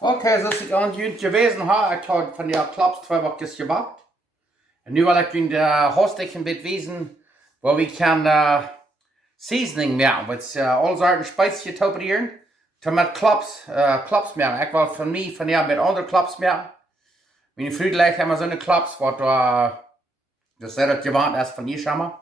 Okay, zoals ik aan het gewesen habe, ik had van die Klops 2 Wochen gewacht. En nu wil ik in de hostigen bewezen, waar we kan seasoning maken. Wat alle soorten spijsjes topareren. Toen met klops maken. Ik wil van mij van jou met andere klops maken. Mijn vrienden hebben zo'n klops, wat dus dat gewand is van hier samen.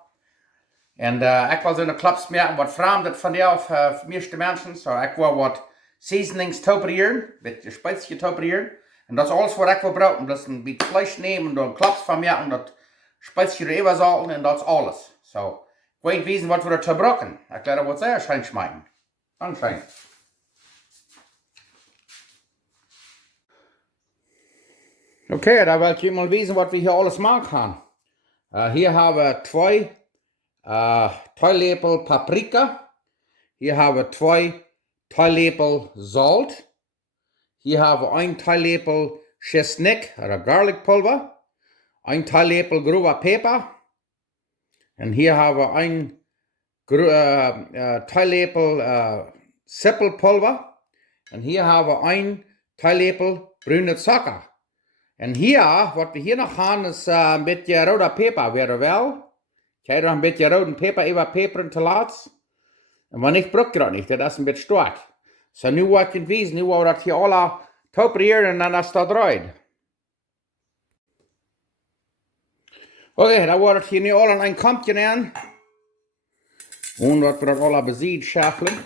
En ik wil zo'n klops maken, wat vreemd van jou voor de meeste mensen. So ik wil wat seasonings topareren, met de spijsjes topareren. En dat is alles wat ik wil gebruiken. Dat is een beetje vlees nemen, dan klops van maken, dat spijsjes erin zalten en dat is alles. So, ik weet weten wat we er te gebruiken. Ik laat wat zeer schijn schmecken. Anscheinend. Oké, dan wil ik je mal weten wat we hier alles maken gaan. Hier hebben we 2 theelepel paprika. Hier hebben we 2 theelepel zout. Hier hebben we 1 theelepel chestnut, oder garlic pulver. 1 theelepel grobe peper. En hier hebben we 1 theelepel sippelpulver. En hier hebben we 1 theelepel bruine suiker. En hier, wat we hier nog gaan, is een beetje rode peper weer wel. Ik heb nog een beetje rode peper, even peperen te laat. En wanneer ik bruk dat niet, dat is een beetje sterk. So nu wat ik het wezen, nu wil dat hier alle topareren en dan is dat eruit. Oké, dan wordt het hier nu al in een kampje aan. En dat we dat alle beziet schaffelen.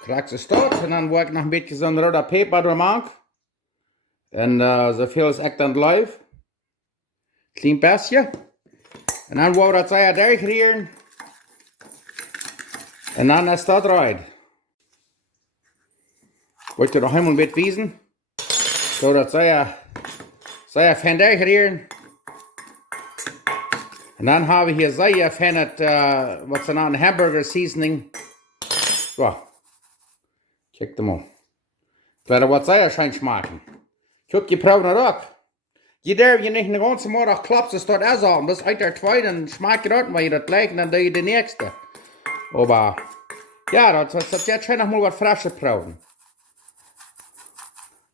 Krijg ze start en dan word ik nog een beetje zo'n rode peper door maken. En zoveel als ik dan blijf. Klein beetje. En dan wordt dat zij doorgereden. En dan is dat eruit. Wordt je nog helemaal een beetje wezen. Zodat zij van doorgereden. En dan hebben we hier zij van het, wat ze nou een hamburger seasoning. Zo. Kijk hem al. Verder wat zij schijnt smaken. Kijk, je proeft het ook. Je durft je niet de ganze morgen klops, dus dat is al. Dus uit der tweede, dan smaak je dat, maar je dat gelijk en dan doe je de nächste. Maar, ja, dat jetzt schon noch mal wat frischer proeven.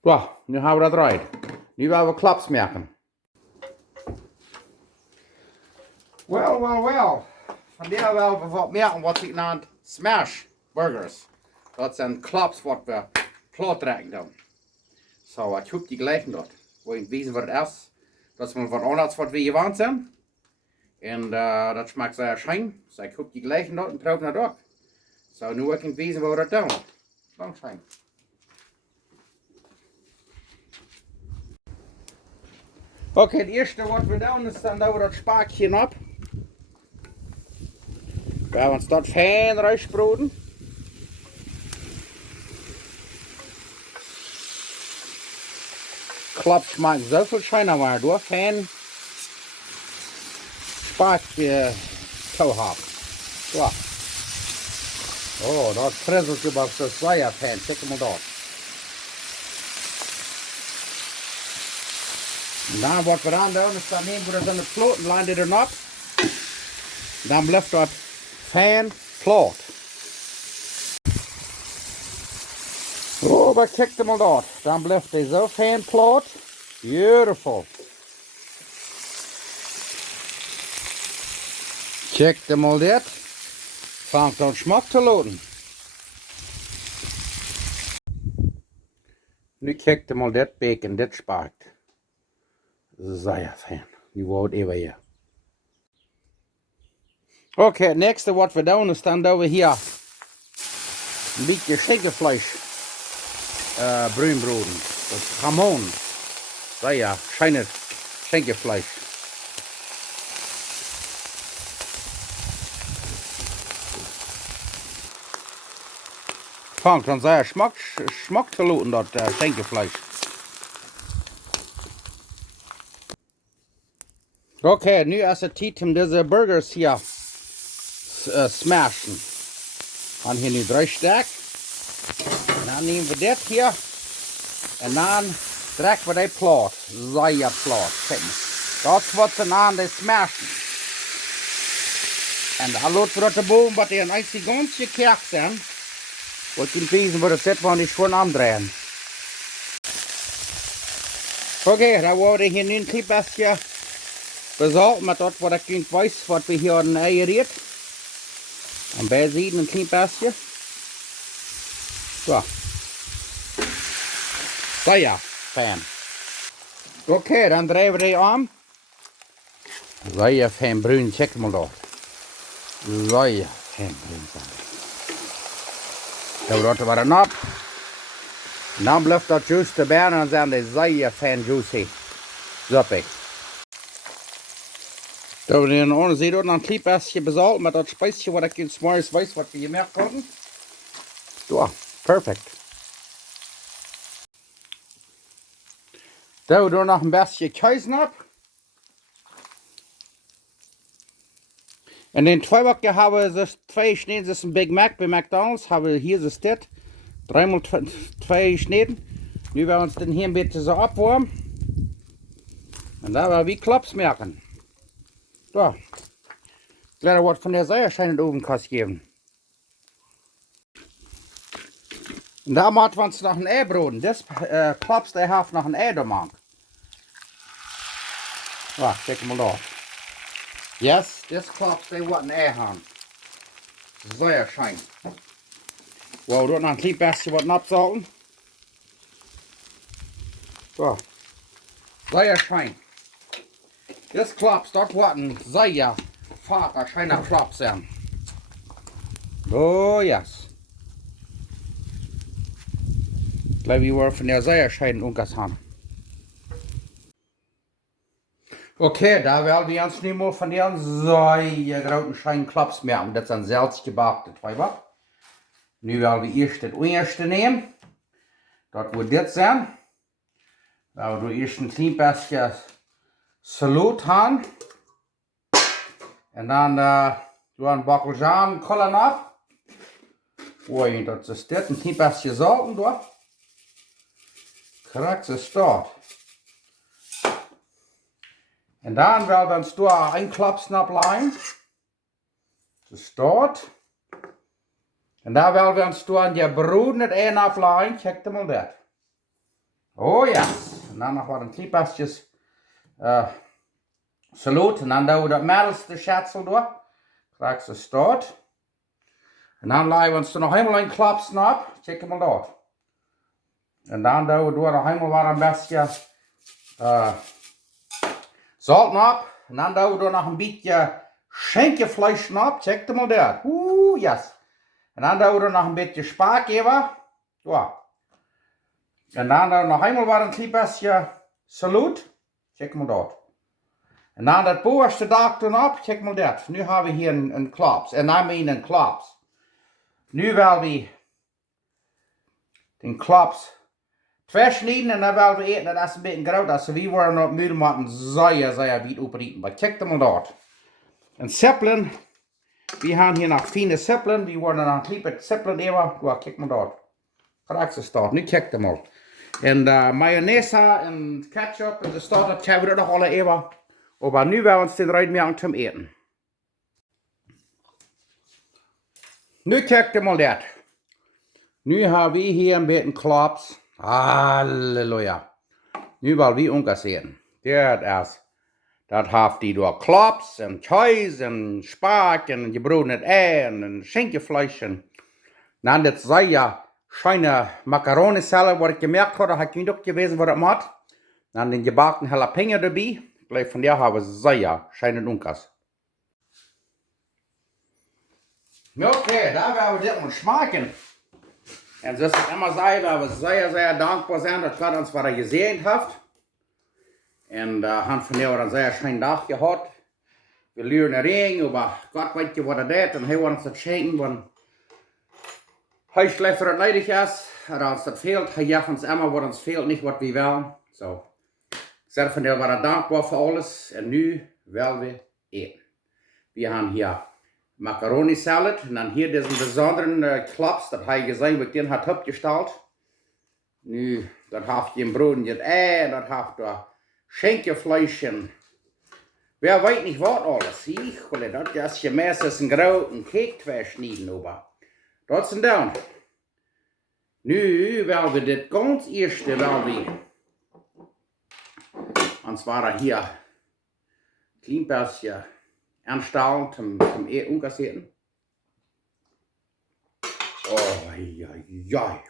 Zo, nu gaan we dat eruit. Nu willen we klops maken. Wel. Vandaar wel we wat maken wat ik naam Smash burgers. Dat zijn klops wat we plautdietsch doen. Zo, ik hoop die gelijk dat. Wil je weten wat het is? Dat is wel wat anders wat we gewend zijn. En dat smaakt zeer schijn. Dus ik hoop die gelijk dat en proef dat ook. Zo, nu wil ik weten wat we dat doen. Dankzij. Oké, het eerste wat we doen is dan dat we dat spaakje op. We gaan ons dat fijn ruisbroden. Klops maakt zoveel schijner maar door. Fijn spaakje toe hebben. Zo. Oh, dat frisselt was zo zwaar fijn. Kijk maar dat. Dan wat we aan doen is dan nemen we dat in de ploot en leggen die erop. Dan blijft dat fijn ploot. Oh, maar kijk maar dat. Dan blijft hij zo fijn ploot. Beautiful. Kijk maar dat. Vangt dan smaak te loten. Nu kijk maar dat bacon, dit smaakt. Zeer fijn. Nu wordt het even hier. Oké, het nächste wat we doen is dan dat we hier een beetje schinkenvlees bruinbroden. Dat is gewoon. Zeer schijnig schinkenvlees. Vangt dan zeer smak te loten dat schinkenvlees. Oké, nu is het tijd om deze burgers hier smashen. We gaan hier nu 3 sterk. En dan nemen we dit hier. En dan trekken we die plaat. Zeer plaat. Kijk maar. Dat is wat ze aan de smashen. En dan laten we dat de boven wat er een ganze kerk zijn. Wat je wezen wat het zit, want die gewoon aandraaien. Oké, dan worden hier nu een klein beetje bezalt met dat wat ik niet weet wat we hier aan eieren. Aan beide zijden een klein beetje. Zo. Zo ja, fijn. Oké, dan draaien we die aan. Zo ja, fijn bruin, check maar door. Zo ja, fijn bruin. Dan wordt er wat een op. En dan blijft dat juice erbij en dan zijn die zeer fijn juicy. Zoppig. Dan hebben we aan de andere zijde nog een klein beetje bezalt met dat spijsje wat ik in s'morgens weet wat we gemerkt hadden. Zo, perfect. Dan doen we nog een beetje kaas op. En in 2 weken hebben we 2 sneden, dat is een Big Mac bij McDonald's. Hebben we hier zo dit. 3x2 sneden. Nu werden we ons dan hier een beetje zo opwarmen. En dan gaan we klops maken. Zo. Ik laat er wat van der Seierschein in de ovenkast geven. En daar moeten we ons nog een ei broden. Deze klops die heeft nog een ei gemaakt. Zo, kijk maar daar. Yes, this klops they want een ei gaan. Seierschein. Wow, we doen nog een klein beetje wat opzouten. Zo. Seierschein. This klops, dat wordt een zeer vaker scheine klops zijn. Oh yes. Ik glaube, we worden van der Seierschein umgehauen. Okay, da werden wir uns nicht mehr von den sehr großen Scheinklops merken. Das sind selbst gebackte Treiber. Nu werden wir erst das erste nehmen. Das wird das sein. Da wir erst ein klein bisschen Salat haben. Und dann ein Backeljan kollern ab. Ui, das ist das. Ein klein bisschen Salten da. Korrekt, das ist dort. En dan werden we ons door een klapsnap lijn. Dus dort. En dan werden we ons door die brood het een aflijn. Kijk maar dat. Oh ja. En dan nog wat een klein beetje salat. En dan doen we dat middelste schetsel door. Krijg ze dort. En dan leggen we ons er nog helemaal een klapsnap. Kijk maar dat. En dan doen we door nog helemaal wat een beetje Salt op. En dan doen we er nog een beetje schenkenvlees op. Check maar dat. Yes. En dan doen we er nog een beetje spaak even. Ja. En dan doen we nog eenmaal wat een klein beetje salat. Check maar dat. En dan dat bovenste dag erop. Check maar dat. Nu hebben we hier een klops. En dan meen een klops. Nu willen we den klops 2 snijden en dan willen we eten. Dat is een beetje groot. Dus we worden op muur moeten zeer wit opeten. Maar kijk maar dat. En seppelen. We hebben hier nog fijne seppelen. We worden nog een klein beetje seppelen even. Ja, kijk maar dat. Graag zo staat. Nu kijk maar. En mayonaise en ketchup en de staat. Dat hebben we nog alle even. Maar nu willen we ons den rijden maken zum eten. Nu kijk maar dat. Nu hebben we hier een beetje klops. Halleluja. Nu willen we ongezien. Dat heeft die door klops en kaas en spaak en gebroden ei en schenkenvlees. En dan dat zeer schijne macaroni-salad, wat ik gemerkt had, had ik niet ook geweten wat het maakt. Dan den gebakken jalapeno erbij. Ik geloof van daar hebben we zeer schijne onkas. Oké, daar gaan we dit maar smaken. En zoals ik immer zei, we zeer dankbaar zijn dat God ons wat gezien heeft. En han van jou een zeer schijn dag gehad. We leren erin, maar God weet je wat het is. En hij wil ons dat schenken, want hij schrijft dat het neidig is. En als dat veelt, hij geeft ons immer wat ons veelt, niet wat we willen. So. Ik zeg van jou wat dankbaar voor alles. En nu willen we eten. We hebben hier macaroni salad. En dan hier deze bijzondere klops, dat hij gezien wat hij had opgesteld. Nu, dat heeft je in brood en je ei, dat heeft daar schenkenvlees en wer weet niet wat alles. Zie, dat is je meestal een grote cake 2 snijden over. Dat is een down. Nu willen we dit ganz eerste wel we Und zwar hier Klimpers anstellen zum Unkassieren. Oh, ja.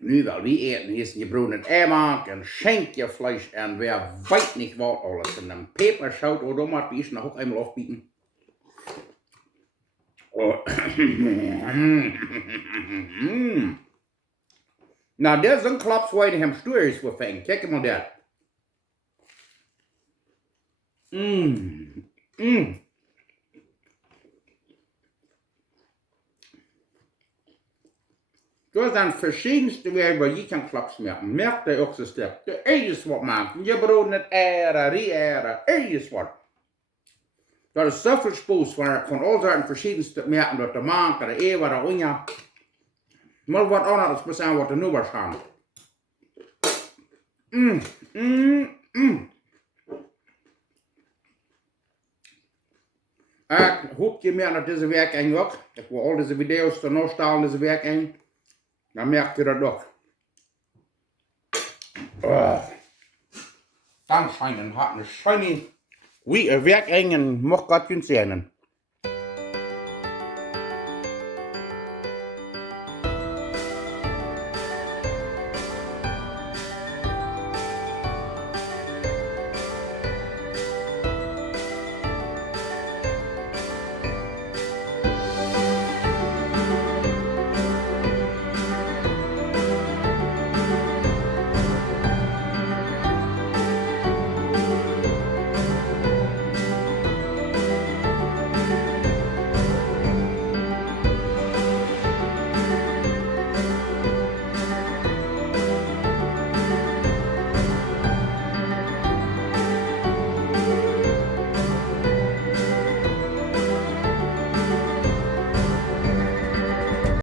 Nu wel, wie eten hier je brunnen eimaak en schenkjefleisch en wer weet niet wat alles. En een peperzout, oh, dan moet je nog ook eenmaal afbieten. Oh. Nou, dit is een klaps waar je hem stuur is voor ving. Kijk maar dat. Er zijn verschillende wegen waar je kan klaps merken. Merk dat ook zo sterk. De is wat maken. Je brood net eieren, rie-eieren, is wat. Dat is zoveel spoes waar van al zijn verschillende merken dat de maken, de eeuwen, de onja. Maar wat anders bestaan wat er nu was gaan. Ik hoop je meer naar deze werking ook. Ik wil al deze video's er nog staan, deze werking. Dan merkt je dat ook. Dan schijnen, had een shiny. Wie werking en mocht dat je zien.